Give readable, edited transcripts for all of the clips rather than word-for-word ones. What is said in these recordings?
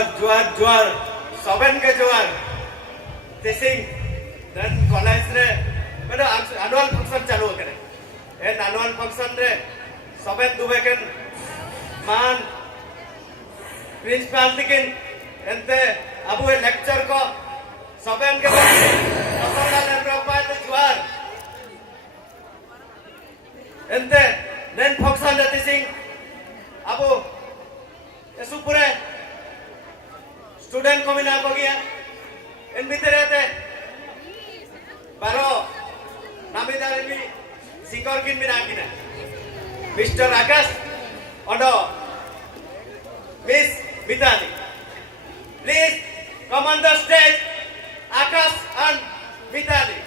juar soben ke juar testing dan college re mana annual function chalu kare en annual function re soben dubeken man principal tikin ente abu lecture ko soben ke national enterprise juar ente then function re testing abu supure student को मिला हो गया इन भीतर रहते बारो नामीदार भी singer किन मिला किना मिस्टर आकाश और miss Mitali please come on the stage Akash and Mitali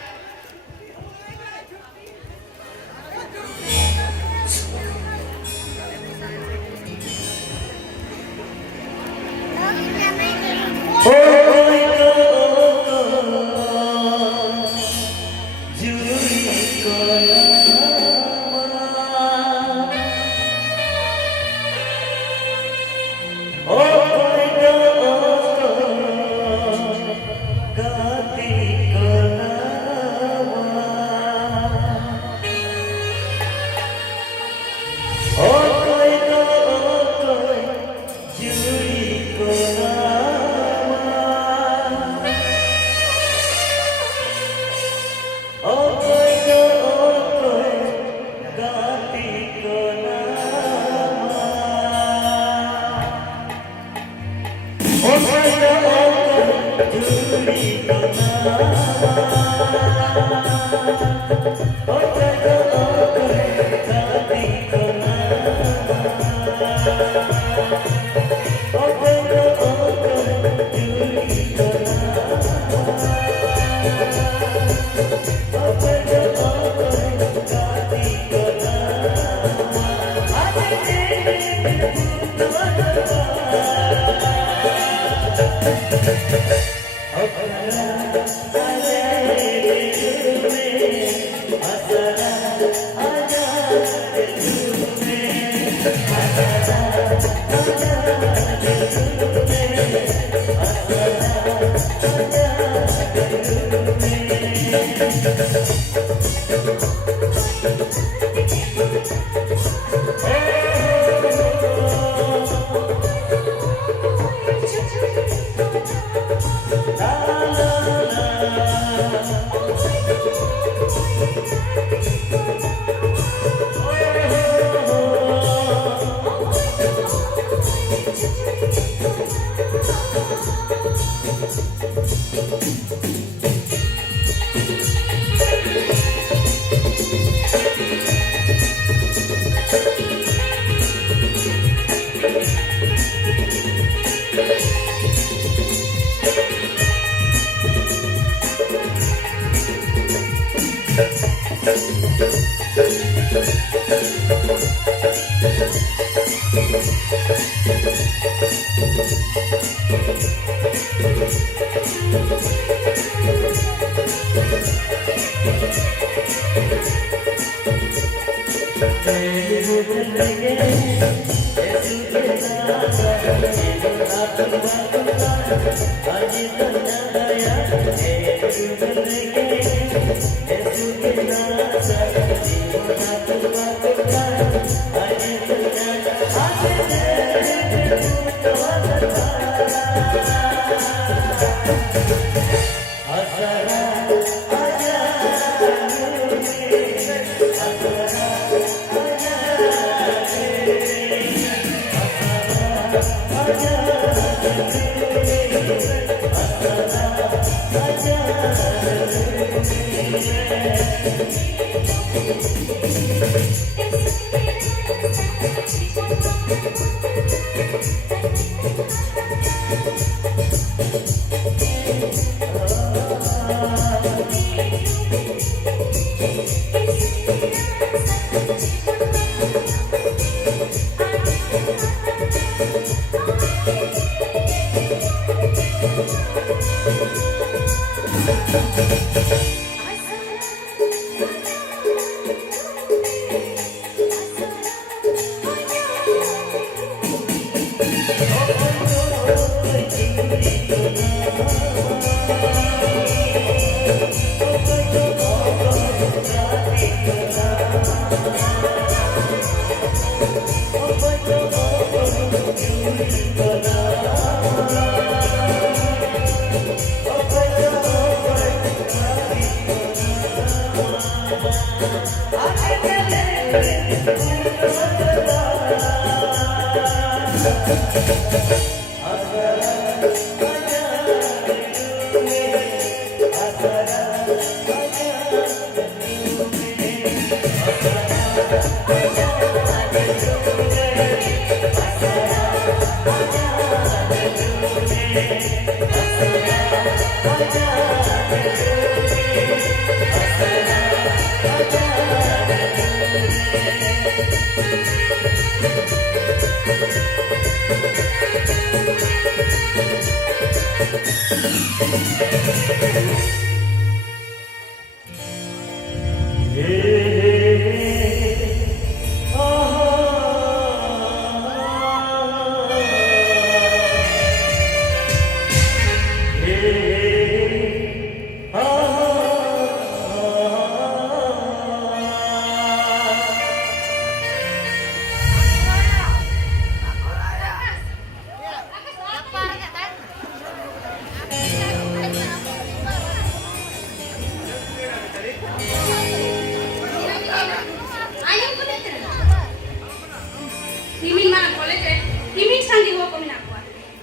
Timin mana college timin sandi wo ko mina ko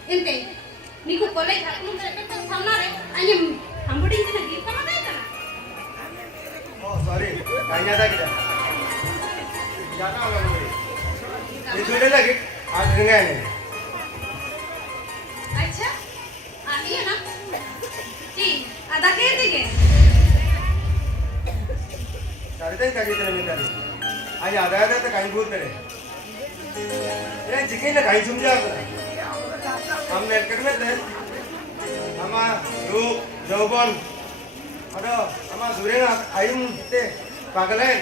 ente niku college hakmu samna re anyam hambudi tina gi kama dai kana Oh sorry kayaknya ada kita जाना होगा मुझे ये छोटे लगे आज रहेंगे नहीं अच्छा आती है ना जी आधा के देंगे सारे दिन का कितने मिनट है आज आधा तो कहीं भूत नहीं ये चिकन ना कहीं समझा हम नेटकर में थे हम रूप जौबन अरे हम दूरे ना आयुम ते पागल है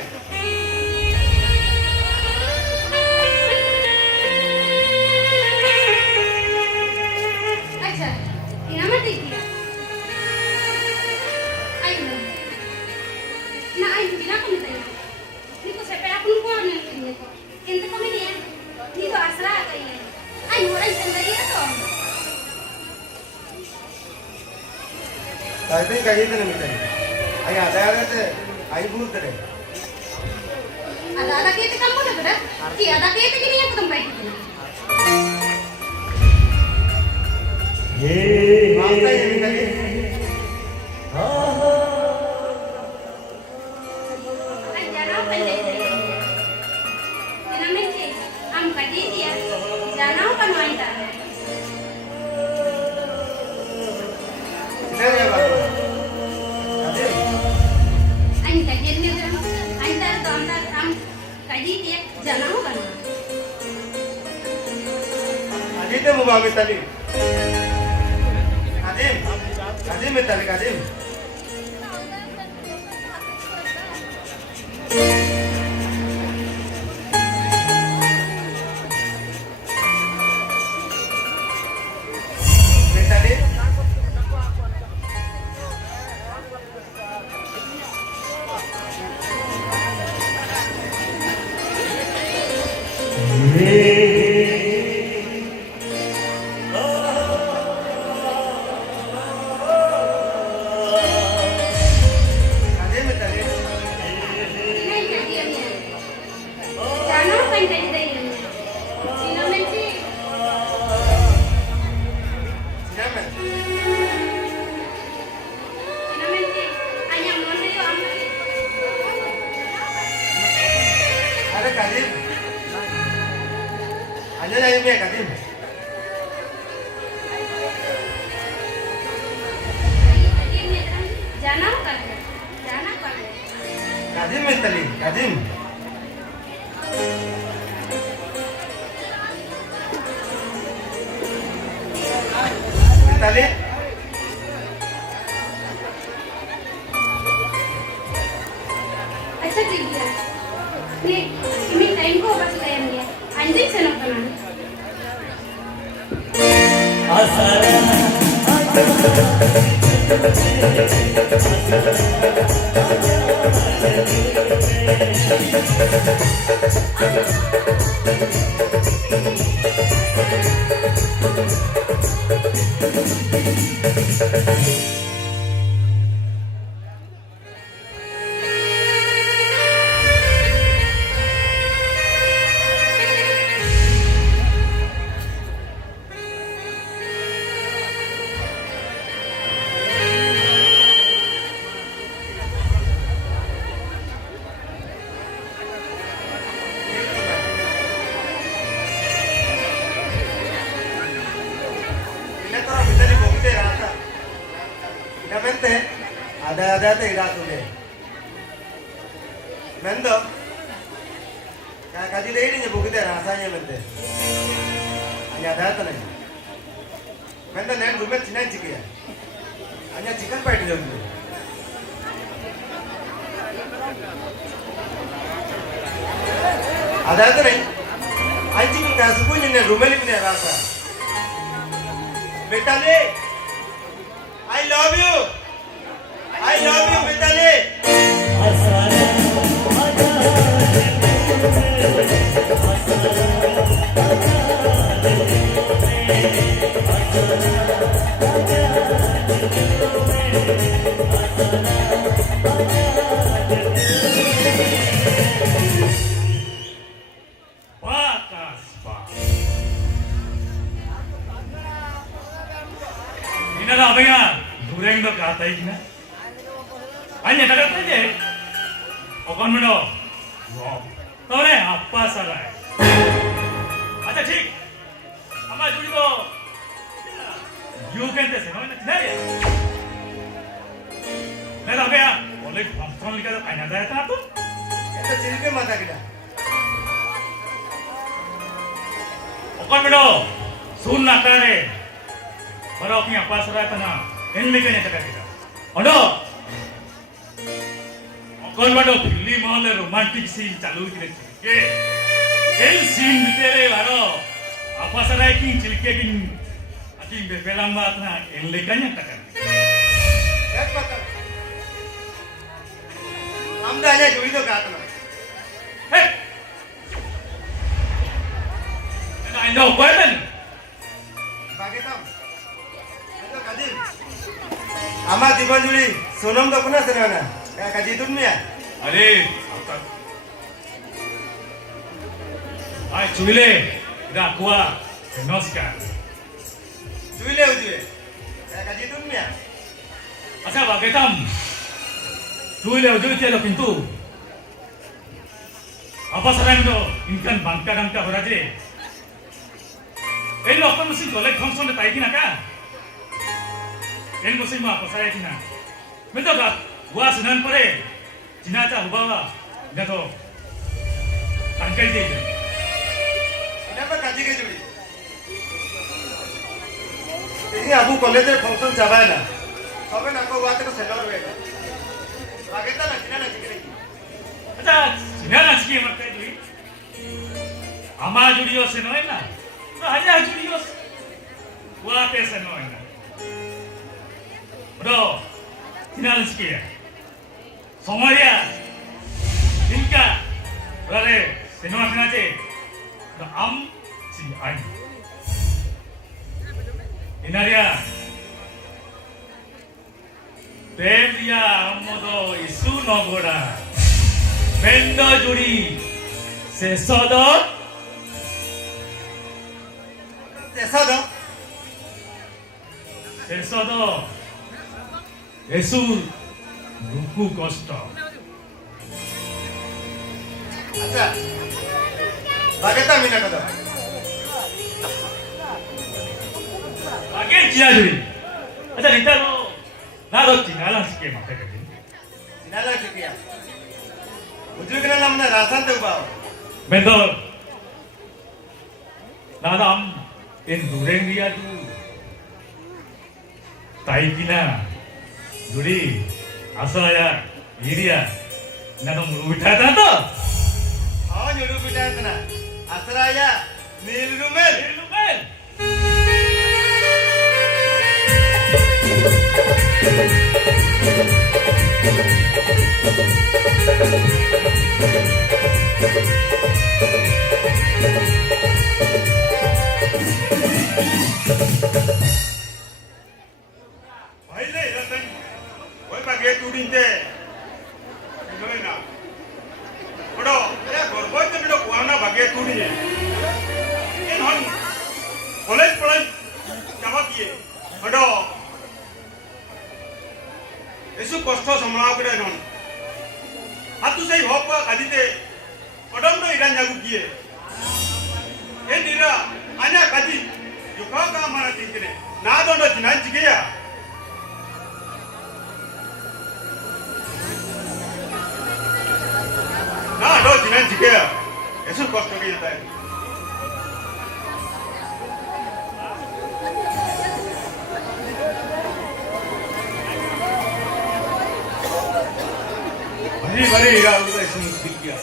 अच्छा ina mati dia ayo na ayo bina ko nita ni ko sepe apun ko ne ni ko ente ko ni ni to asra kai ayo orang sendiri to सारे दिन का कितने मिनट है आज आधा तो आई भूत है ada ke te kamu na beda ki ada ke te gini aku tempat itu मांगता है ये कहीं jangan apa jadi dinamik am kadi dia jangan apa main tar नहीं है बाबू अरे anh kadi ni anh tar to andar am kadi dia jangan apa अजी तो मुबावित तली अजीम अजीम में तली अजीम मिताली अजीम में तली नहीं kadi dia jangan apa yang kadi dia dinamik जामे dinamik hanya mana yo am अरे कदीम अन्य नहीं में कदीम jangan apa कदीम में तली कदीम मिताली अच्छा ठीक है nih ini time ko pas time dia anjing senang tenan mente ada ira tuge mendo kaji dei ni bukite rasanya mente anya ada ne mendo nen rume chinan chikiya anya chicken paiti jondu ada ne anji ku kasuku ni ne rume ni ne rasa Mitali, I love you, Mitali. Dureng do kata ini, hanya tak kata je. Okan mana? Tahu ni apa salah? Acha ठीक. हमारे जुड़ी को you कहते हैं ना नहीं है? नहीं तो क्या? बोले फंक्शन लिखा तो आना था तो? ऐसा चिल्के मत आके ओkan mana? सुन ना करे. Baru aku yang apa salah tanah. Ini kan yang cakap kita. Ada. Okan mana film mana romantic scene चालू किया चिल्के. Ini scene betere baru. Apa salah yang चिल्के kin. Aking bebelang banget na. Ini kan yang cakap. क्या पता? हम तो आया जुड़ी तो कहते ना. Hei. Ini anda apa kan? बाकी तम. itu kadir. Amat diban juli. Sonam तो पुन्हा सेना क्या काजी तुम नहीं है? अरे Ay, chubile, dah kuah, namaskar. Juile ujue. क्या काजी तुम नहीं है? Asa bagetam, chubile ujue tiada pintu. Apa sarang do, inkan bangka horaje. Ini apa mesin kolek konsol de taiki nak? Ini mesin apa saya kina? Betul tak? Gua senan pare, Cina cah bawa, dah tu. Tangkai dia. Kenapa kaji ke juli? Ini aku college function cabai na. Sampai nak kau waktu tu selor beda. Bagai tak nak Cina nak cikgu. Acha, Cina nak cikgu macam tu. Ama jurios senoy na. Hanya jurios. Gua pe senoy na. Bro, Cina nak cikgu. Somalia, Inka, berada senoy Cina je. Am si ai. Inaria. Bebia amodo isu nogora. Bendo juri. Sesodo. Sesodo. Sesodo. Esu ruku kosto. Acha. Bagai tak mina kata. Bagai Cina juri. Acha nita lo. Nado Cina lah sikit macam tu. Cina lah cikgu ya. Ujue kena namanya rasan tu bau. Betul. Nadam in dureng dia tu. Tai kina. Duri. Asal ya. Iria. Nadam lupa tak tu. Oh nyuruh bicara kena. Asraya. Nilrumel. Lumel. Baile, datang. Kau pakai tuding teh. Gimana nak? Bro, ya korban tu bro, kuana pakai tuding. Ini hon, college college, jawab dia. Bro, esu kosto samlau kita hon. Hatu saya hopa kadi teh. Adam tu ikan jagu dia. Ini dia, anya kadi. Juga kau mana tinggal? Nado dah jinan cikgu ya. Jangan jika eso kosto ke jata hai. Bari bari ira udah eso muskil kiya.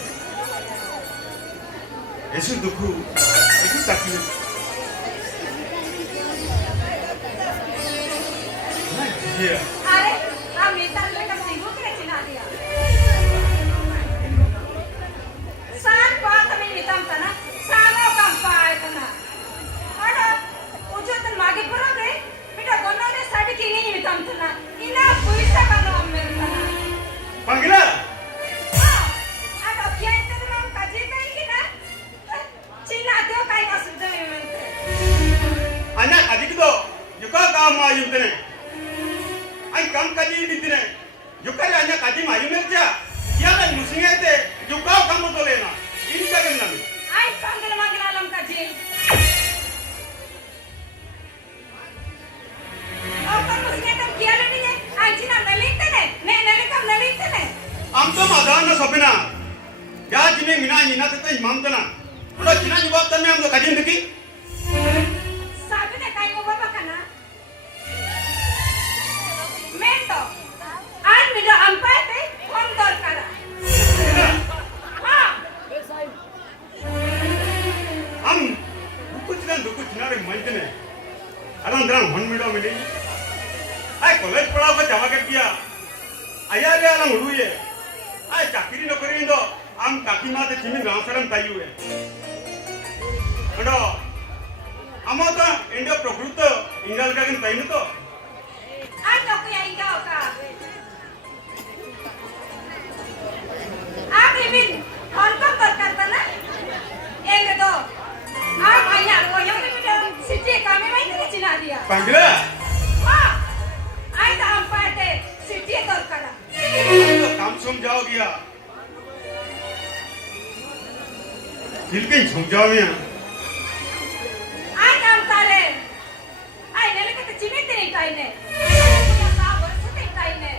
Eso dukhu, eso takliफ. Iya. अरे हम मितान ले कब सिंगो के चिना दिया सान बात में मिताम तना सानो काम पाए तना अरे उजो तन मागे परो रे बेटा गोनो ने साडी किनी नि मिताम तना इना पैसा कानो अम्मे तना Panggila. हां आता क्या इतने हम काजी कहीं कि ना चिना दो काई मसुद में मनते Anak adik itu juga kamu ayam tene. Ay kam kaji di tene. Juga anak kaji ayam merja. Dia kan musuhnya itu juga kamu tu lena. Ini jangan nabi. आई पंगल मंगल आलम काजी अपन मुझे तब किया नहीं है आई चिना नलिकते ने मैं नलिकम नलिकते ने Am tu madan na sabina. Ya jine mina ina tu tu imam tu na. Udah jina jawab tanya am tu kaji ndeki. साबे ने काई को बाबा कना मैं तो आज मेरा अंपायर पे फोन दौर करा हाँ Am duku cina re main tene. Alam terang hon mido mili. Ay college pernah aku jawab ke dia. Ayah dia alam ulu ye. Ay cakiri no kiri indo. Am kaki mata cimi langsaran tayu ye. Aduh. Amo tu India prokruto India kan tayu tu. आज तो कोई आएगा होगा आप ये भी हॉलकॉम दौर करता ना एक दो आप आया वो यहाँ पे मेरा सिटी काम में नहीं तो चिना दिया Panggila. हाँ आई तो अंपायर पे सिटी दौर करा काम समझाओ गया. Hilkin समझाओ मिया. आई काम तारे आई ने लेके तो चिमे तेरे काई ने पूरा साब वर्ष ते काई ने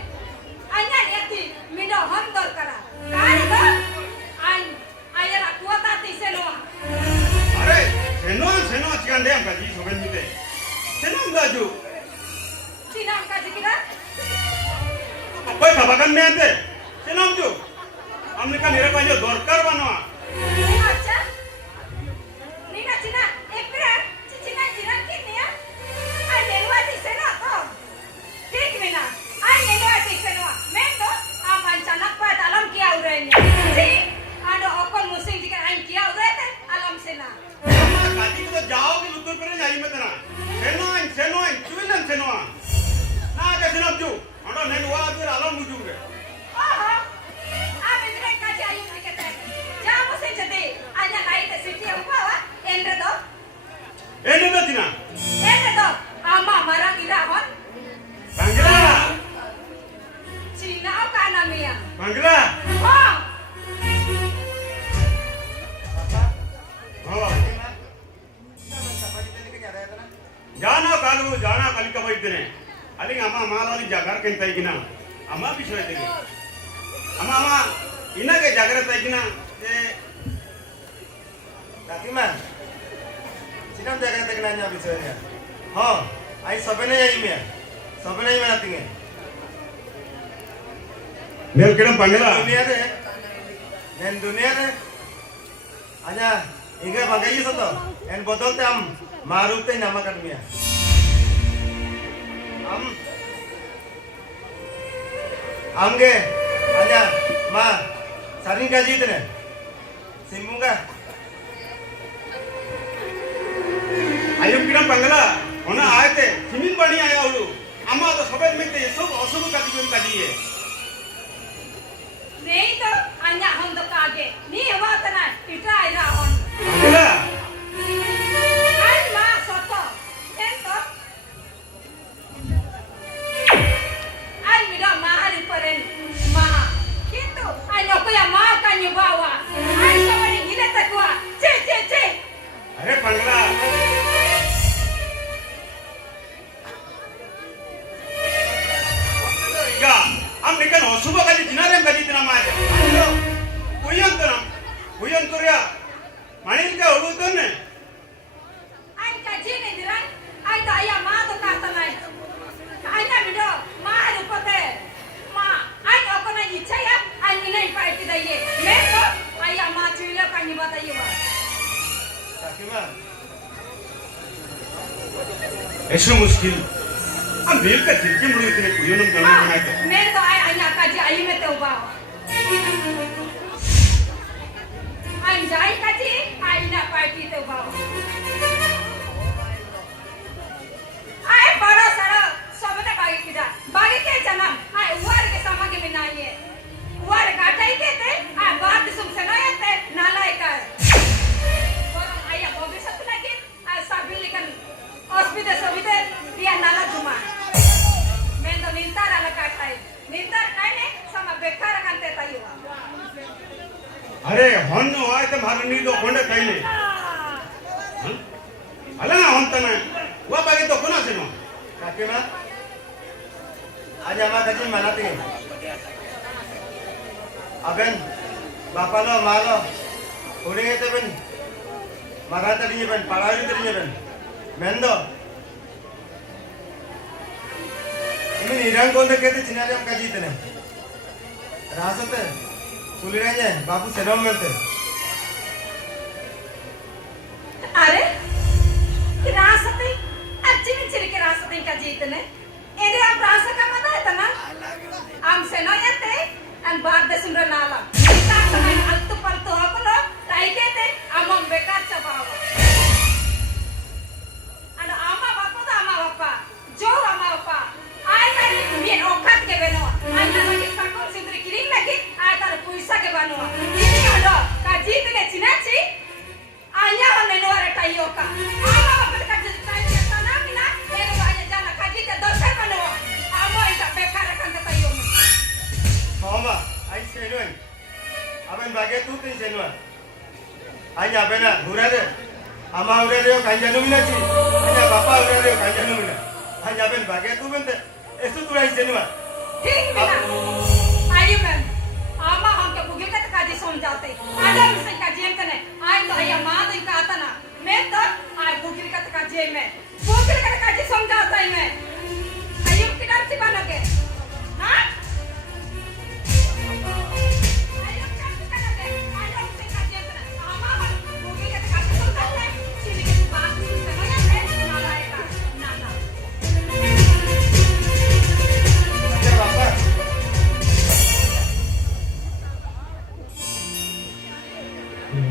आया ने थी मिडो हम दौर करा काई दो आई आया रखुआ ताती से लो Are, seno cikan dia kaji soben mite. Seno enggak ju. चिना का जिक्र Apa babakan me ante? Seno ju. Amne kan nira kajo dorkar banwa. अच्छा नीना चिना एक बेरा चिना चिना किन्या आई नेलवा दिसे ना तो ठीक में ना आई नेलवा दिसे ना मैं तो आप अचानक बात आलम किया उरे ने जी आडो ओकन मुसिंग जिकर आई किया उरे थे आलम से ना Kaji itu jauh ke lutur pere nyai metena. Seno cuilan seno. Nah ke seno ju. Ando nenwa tu alam muju ke. ओहो आप इतने का जाई में कहते जा मुसे जदे आजा लाई ते सिटी हुआ वा एंड्रे दो Ini tu tina. आमा मरा गिरा हन Panggila. चिना का नामिया Panggila. हाँ Oh. Jana kali ka baik tene. Aling ama malali jagar kentai kina. Ama bishoy tege. Ama ina ke jagar tai kina. Tapi mah, sidam jaga tak nanya bisonya. Oh, आई सबने यही में, सबने यही में आती हैं. Nel kiram Panggila. दुनिया रे, आजा इंगे बंगाई सतो, एन बदलते हम मारुते नामा करमिया. हम के आजा माँ सारिन का जीत ने, सिमुंगा. Ayam kiram Panggila. Ona ayate, simin bani aya ulu. Ama to sobat mete sob osub kati kiram kadi ye. नहीं तो अन्या हम तो कागे नहीं हुआ तना इतना आयरा हन Panggila. आज माँ सोतो हैं तो आज मेरा माँ हरी परेन माँ किंतु अन्या को या माँ का निभावा आज सवारी गिले तक हुआ चे चे चे Are Panggila. Ya, am nikan osub kadi jinarem kadi tina ma. Kuyan tanam. ऐसे मुश्किल हम देव का जिनके मुझे इतने कुयों में जाना बनाए थे मैं तो आया काजी आई में तो बाव आई जाई काजी आई ना पार्टी तो बाव आए बड़ा सारा सबने बागी के जन्म आए उवार के समागे में नहीं है उवार काटाई के थे आ बात सुन से नहीं थे नालाय का और आया भविष्य लगे आ सब लेकिन अस्मिता सविते दिया नाला जुमा मैं तो निंतार आला काटाई निंतार काय ने समा बेकार कांते ताई अरे हन होय तो मारनी नी दो कोंडे काईले अला ना हन तना वो बागे तो कोना से नो काकीमा आज आम्हा कधी मनात येईल अबेन बापालो मालो उडे येते पण मरा तरी पण पळावी तरी पण मेंदो इमी निरांग कोण कहते चिनाले हम का जीतने रासते सुलिराजे बापू सेनम मिलते अरे रासते अच्छी में चिरके रासते का जीतने एरे आप रासा का मत है तना आम से नो येते अन बात दे सुन नाला निता समय अल्तु पलतु होकलो ताई कहते आम बेकार चबावा अन आमा बापू तो आमा बापा जो आमा बापा आय तारी मेन औकात के बनो आय ना लगे सकोल सिंदरी किरिंग लगे आय तार पैसा के बनो इनी हडो का जीतने चिनाची आया हमने नोरे टाइयो का आमा बापू का जीतने का ना मिला एरो आया जाना का जीते दर्शन बनो आमो इटा बेकार कंते टाइयो में Mama, आई सेनुन अबेन बागे तू तीन सेनुन आई अबेना हुरादे अमा हुरादे कांजानु मिलाची आई बापा हुरादे कांजानु मिला आई अबेन बागे तू बनते ऐसु तू आई सेनुन ठीक मिला आयु मैम आमा हमके बुगिल का काजी समझाते आजा मिसे का जेम कने आई तो आया मां दिन का आता ना मैं तो आई बुगिल का काजी में बुगिल का काजी समझाता ही मैं आयु की नाम से बनोगे हां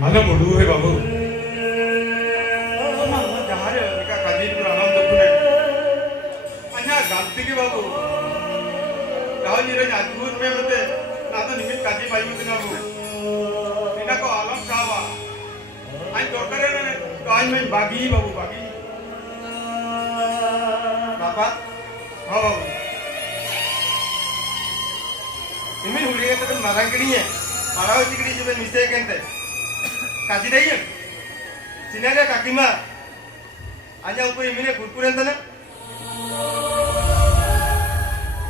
अला मोडू है बाबू जहाँ रे इनका काजी पूरा नाम तो कुने अन्या गलती के बाबू गाँव जी रे अद्भुत में मते ना तो निमित काजी पाई मते ना बाबू इना को आलम सावा आई डॉक्टर ने गाँव में बागी बाबू बागी बापा हाँ बाबू इमी हुलिये तो पण मरांगडी है पळाव चिकडी जिबे मिस्टेक केनते काजी नहीं है चिनारे काकीमा आजा ऊपर इमीने कुरकुरेंत ना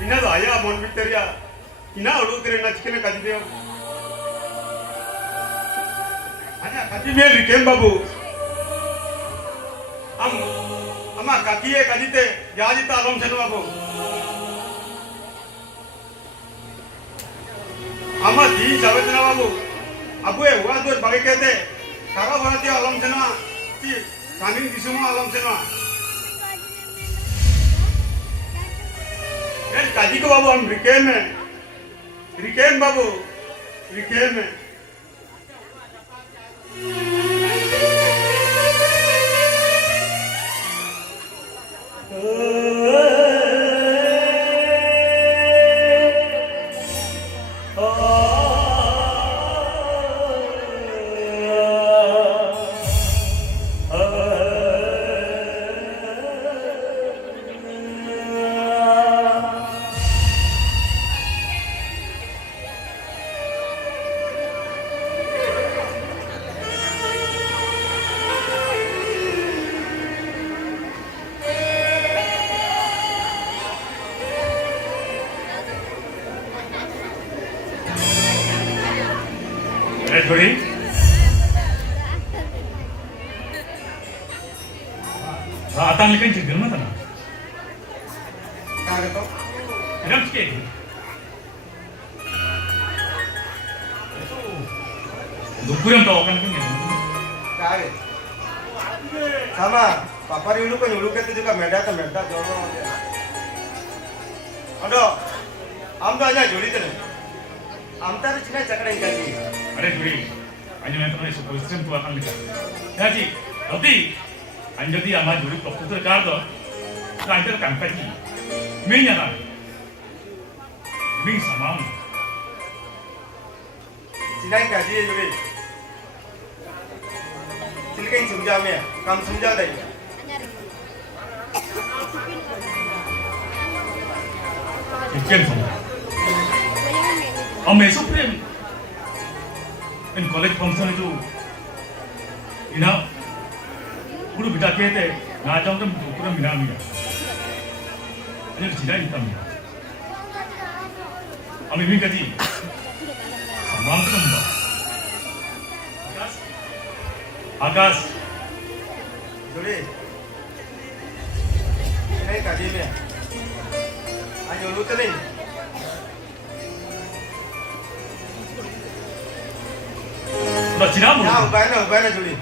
इना तो आया मन विक्टोरिया इना अड़ू करे ना चिकने काजी दे अन्या काजी में रिकेम बाबू अमा काकी है काजी ते याजी ता आलम छनो बाबू अमा दी जावेत ना बाबू अबू है हुआ तो बाकी कहते कारा भारतीय आलम छनो कि सामिन दिसुमा आलम छनो यार काजी को बाबू हम रिकेम बाबू रिकेम है थोड़ी आता लेकिन चिकन मत ना काय करतो रख के दुपुरम तो ओकन के काय sama papari ulu kan ulu itu juga meda jono ondo am aja juri tuh am tar cina cakra yang kaji अरे दुरी अन्य में तुम्हें सुपरस्टिम तो आkan लिखा ya ji tapi anja di ama juri prokutur kardo तो anja kampanye minyak kan min sama cina yang kaji juri सिलके समझा में काम समझा दे Ikan sama. Am esok pun in college function itu, ina, guru bida kete, ngajang tu kurang minami ya. Ini tidak hitam ya. Am ini kaji, sama tu sama. Akas, juri ini kaji में आज ulu tuh nih udah cina mulu. ya ubah na juri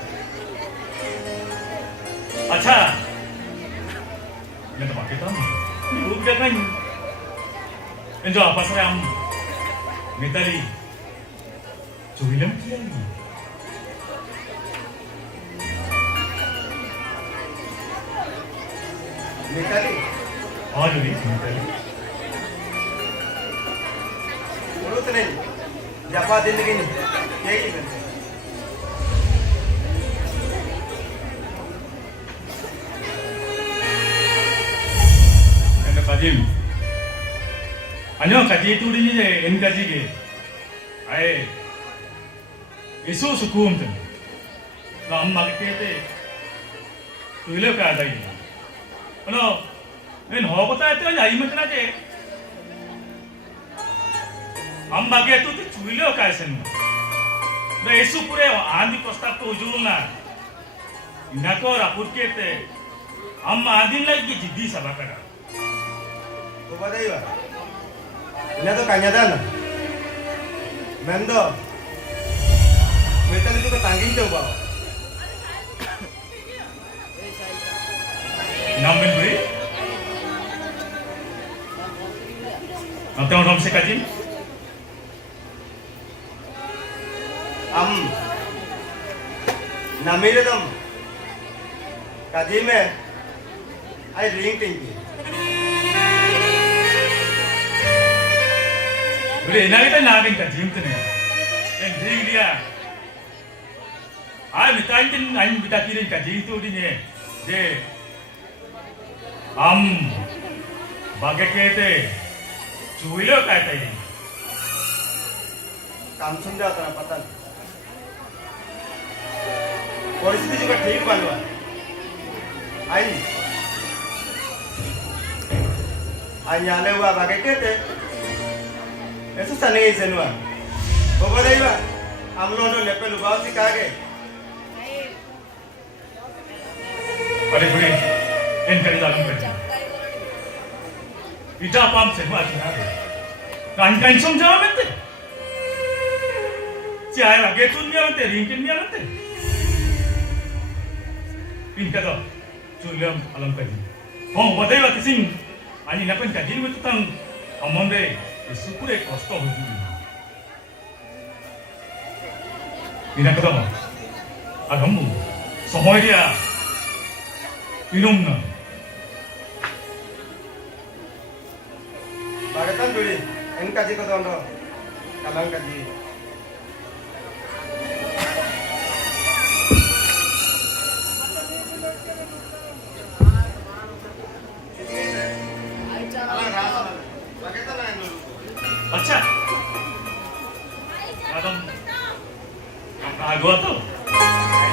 अच्छा yang tempat kita udah kan enjo apa sih am metali cuilam kian निकाली और जो metali ulu tuh nih japa दिन gini kayak gini yang kaji anyo kaji itu ini je en kaji ke ay isu sukum tu nam magke te tuile ka dai ano en ho kota itu aja ini macam aja हम बाकी तो चुइलो कैसे न ऐसु पूरे आंधी प्रस्ताव तो उजुल ना इनको रापुर के ते हम आंधी लगी जिद्दी सभा करा तो बताइए ini tuh kanyadan mendo metal juga tangging tuh bawa नाम में बड़ी nanti orang bisa kaji am namire dam kaji में आई रिंग टिंगी बड़े इनाम इतना नागिन काजी हम तो नहीं en ring dia ay mitain tin ay bitakirin kaji itu di ne de am bagai kete चुइलो कहते हैं काम समझा था पता परिस्थिति juga ठीक बनवा आई nyale wa bagai kete itu sanegi senwa bobo daiwa amlo no lepe lu bawa si kage अरे बड़े इन करी दालम करते इटा पाम से हुआ थी ना कान समझाओ में ते चाहे आगे तुम क्या बनते रिंग किन क्या बनते इनका तो चुल्लम अलम करी हाँ बताइए बात सिंह आनी नपन का जिन में तो तंग अमंदे इस पूरे कष्ट हो चुकी इन्हें कदम अगम समय दिया इनोमना bagatan dulu ini kaji ko tondo kalang kaji अच्छा madam agua tuh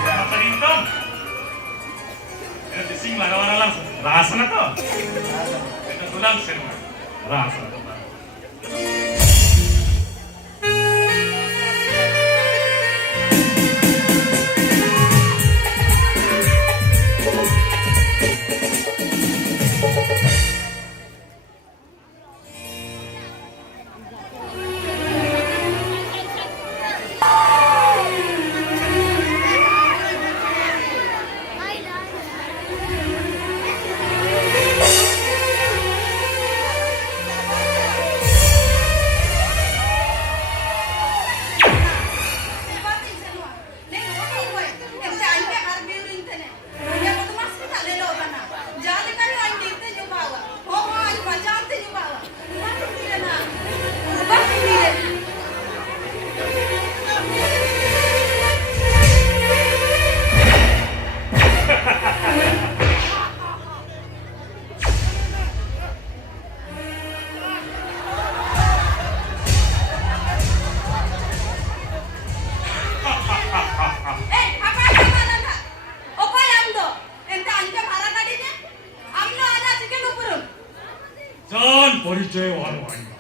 makan itu itu sing mana-mana langsung rasanya tuh itu tulang semua rasa परिचय वालो आइना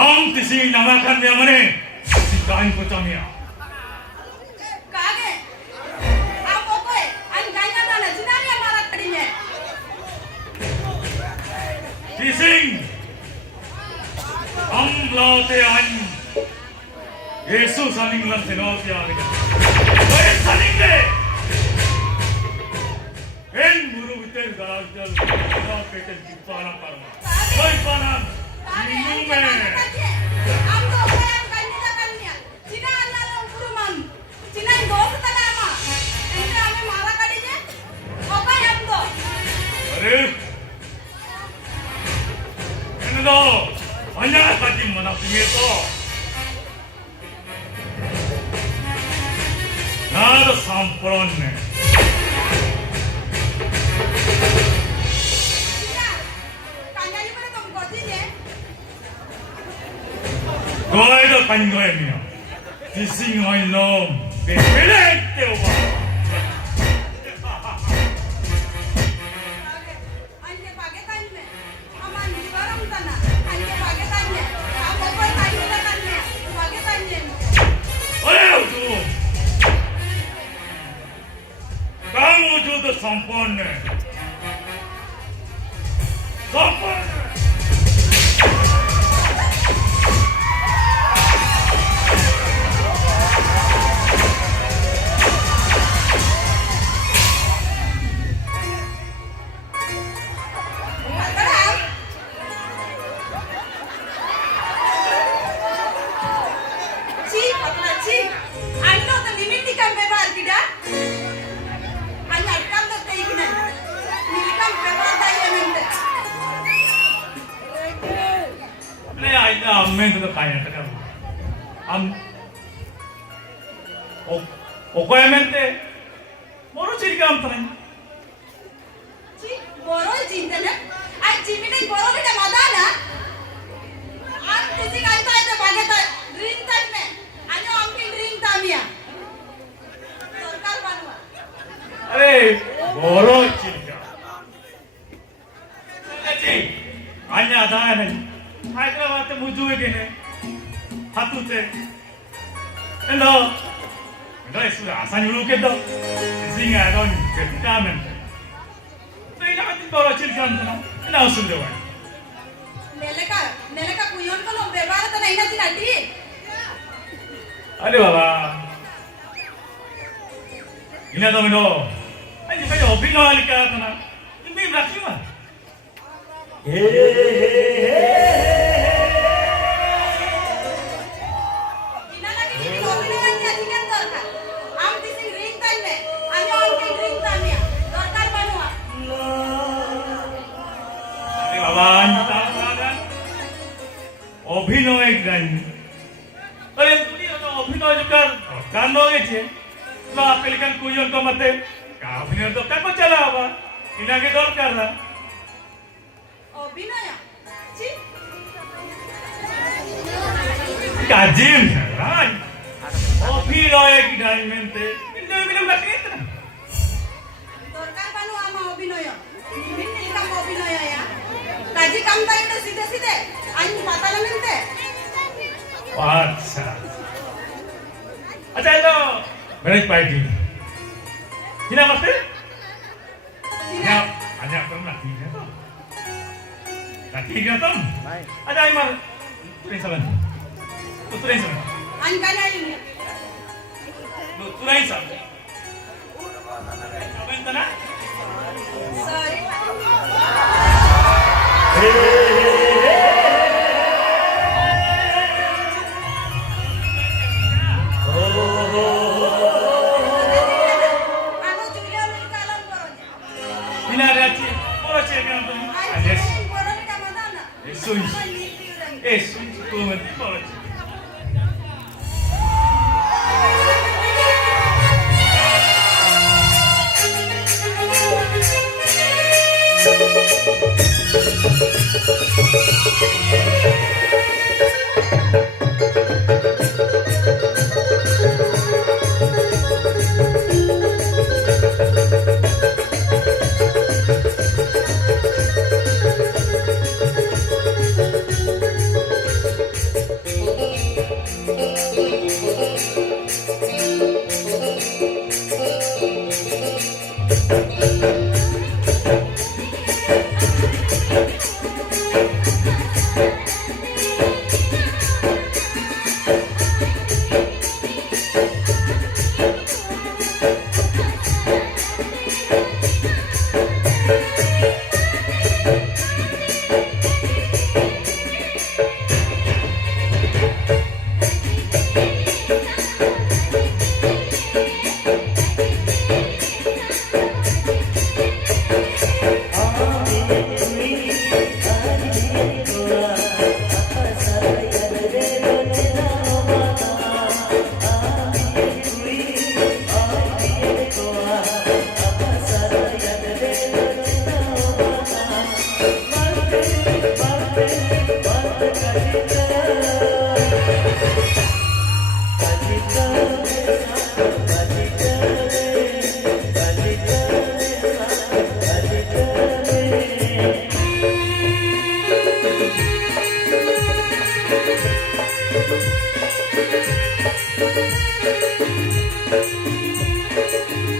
Ang tising namakan niya mani si kain ko chamia. Kage. Ako ko ang kanya na sinari ang marat pa din niya. Tising ang laute an Jesus aning lan tenote aniga. Oye saling de. En guru biter dal na petel kipana parma. Oy panan. Minum me. Ang do ko ang kanya kanya. Sina Allah ang guruman. Sina dost talama. Ente ame mara ka din niya. Oka ang do. Are. Ano do? Anya ka din mana pingeto. Nada sampron ne. Goy do kangoy niya. Tising oy lom. Bebelente wa. Anje pagetan me. Aman di barang sana. Anje pagetan me. Ako ko tayo na kanya. Pagetan niya. Oye uju. Kang uju do sampon ne. Sampon. Amen to kaya taka. Okoyamente moro chirika am tanai. Chi boro jinta na. Ay jimine boro bita madana. Ang tising ay tayo bageta drink time me. Anyo amkin drink tamia. Sarkar banwa. Are moro chirika. Aji anya da nahi. Hyderabad te mujue gene hatute hello ndo isu asan ulu ke do singa don ke kamen to ina katin boro chilkan na ina usul de wa Neleka kuyon ko lombe barata na ina tinati. अरे बाबा ina to mino ai kai obino alika na imbi rakhiwa অভিনয় গান আরে তুমি তো অভিনয় কর গান গেছে না পেলিকান কুইজন তো মতে অভিনয় তো কাকো চালাবা ইনাকে দরকার না অভিনয় ছি কাজিম রাই অভিনয় কি ডাইমেন্টে কিন্তু এগুলো লাগে না দরকার বানু আমা অভিনয় বিভিন্ন কাম অভিনয় আয়া কাজী কাম তাই এটা সিধে সিধে আইন পাতালা মিলতে अच्छा अच्छा ये तो मैंने पार्टी किना मस्ते সিনা आजा तुम ना ठीक है तो ना ठीक है तुम अच्छा ये मार तुरे सावन तो तुरे सावन আইন কানা আইন तो तुरे सावन अब इन तना সরি আনো জুলিয়া মিল কালাম করো बिना राची और चेक करना तुम আইন यस করো নি কামাদানা eso eso tú me pones Thank you. Thank you.